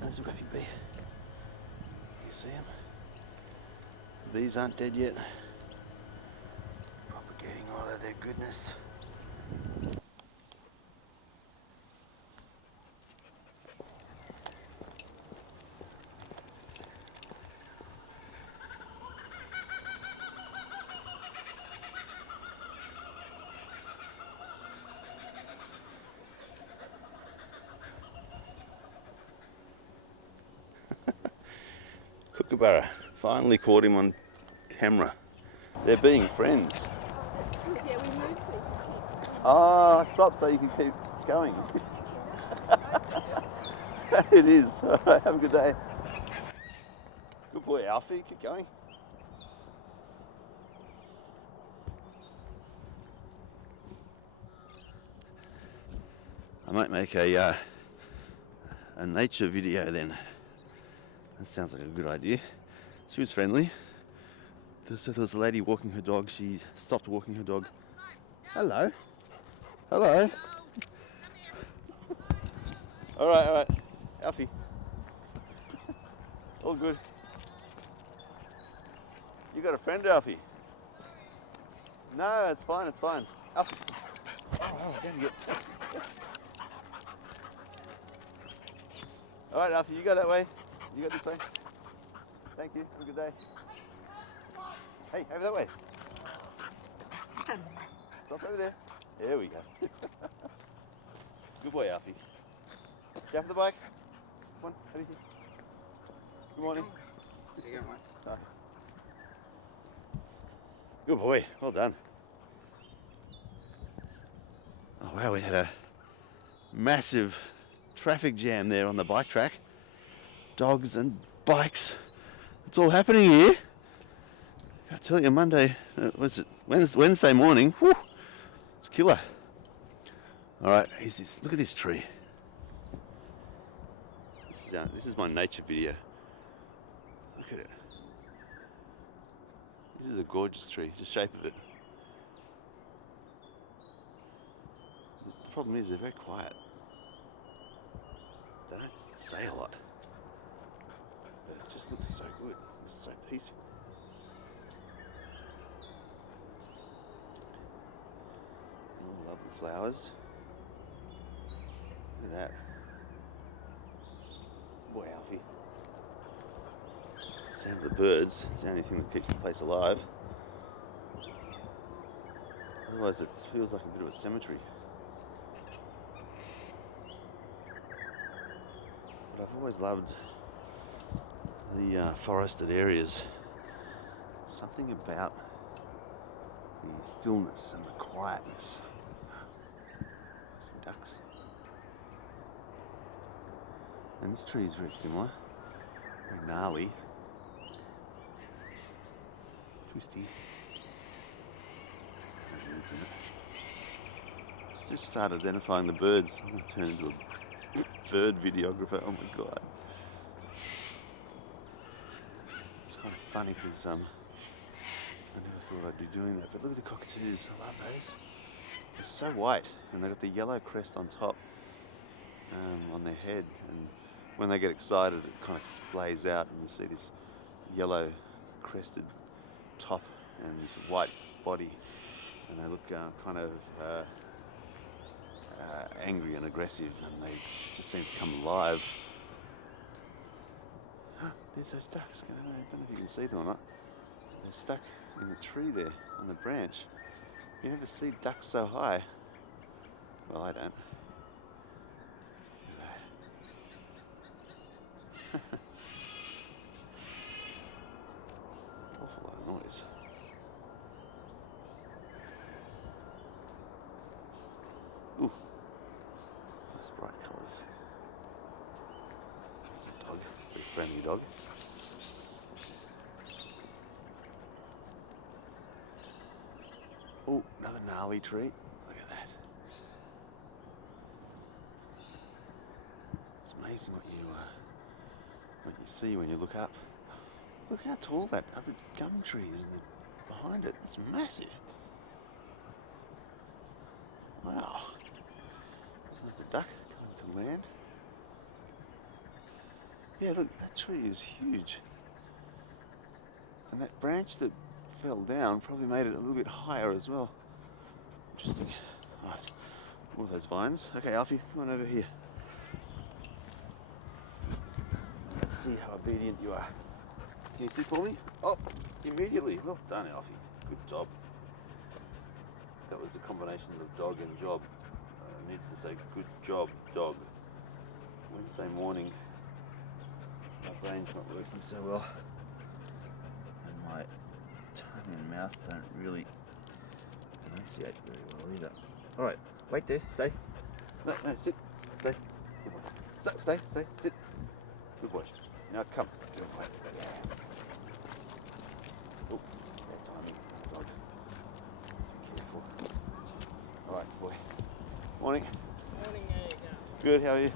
there's a baby bee. You see him? The bees aren't dead yet. Propagating all of their goodness. Kookaburra finally caught him on camera. They're being friends. Yeah, we moved so you can keep. Oh, stop so you can keep going. It is. All right, have a good day. Good boy, Alfie. Keep going. I might make a nature video then. That sounds like a good idea. She was friendly. So there was a lady walking her dog. She stopped walking her dog. Hello. Hello. All right. Alfie. All good. You got a friend, Alfie? No, it's fine. Alfie. Oh, down you get. All right, Alfie, you go that way. You go this way. Thank you. Have a good day. Hey, over that way. Stop over there. There we go. Good boy, Alfie. Get off the bike. Come on, over here. Good morning. There you go, mate. Good boy. Well done. Oh wow, we had a massive traffic jam there on the bike track. Dogs and bikes. It's all happening here. I tell you, Monday, was it Wednesday morning? Whew, it's killer. All right, look at this tree. This is my nature video. Look at it. This is a gorgeous tree, the shape of it. The problem is they're very quiet. They don't say a lot. But it just looks so good. It's so peaceful. All lovely flowers. Look at that. Boy, Alfie. Sound of the birds is the only thing that keeps the place alive. Otherwise it feels like a bit of a cemetery. But I've always loved the forested areas. Something about the stillness and the quietness. Some ducks. And this tree is very similar. Very gnarly. Twisty. Just start identifying the birds. I'm going to turn into a bird videographer. Oh my god. It's kind of funny because I never thought I'd be doing that. But look at the cockatoos. I love those. They're so white and they've got the yellow crest on top on their head. And when they get excited, it kind of splays out and you see this yellow crested top and this white body. And they look kind of angry and aggressive, and they just seem to come alive. There's those ducks. I don't know if you can see them or not. They're stuck in the tree there on the branch. You never see ducks so high. Well, I don't. Awful lot of noise. Ooh, nice bright colours. There's a dog, very friendly dog. Oh, another gnarly tree. Look at that. It's amazing what you see when you look up. Look how tall that other gum tree is behind it. It's massive. Wow. Isn't that the duck coming to land? Yeah, look, that tree is huge. And that branch that fell down probably made it a little bit higher as well. Interesting. All right, all those vines. Okay, Alfie, come on over here. Let's see how obedient you are. Can you sit for me? Oh, immediately. Well done, Alfie. Good job. That was a combination of dog and job. I needed to say good job, dog. Wednesday morning, my brain's not working so well. And my tongue and mouth don't really enunciate very well either. All right, wait there, stay. No, sit, stay. Good boy. Stay, sit. Good boy. Now come. Good boy. Oh, bad timing, the dog. Be careful. All right, boy. Morning. Morning, how you going? Good, how are you?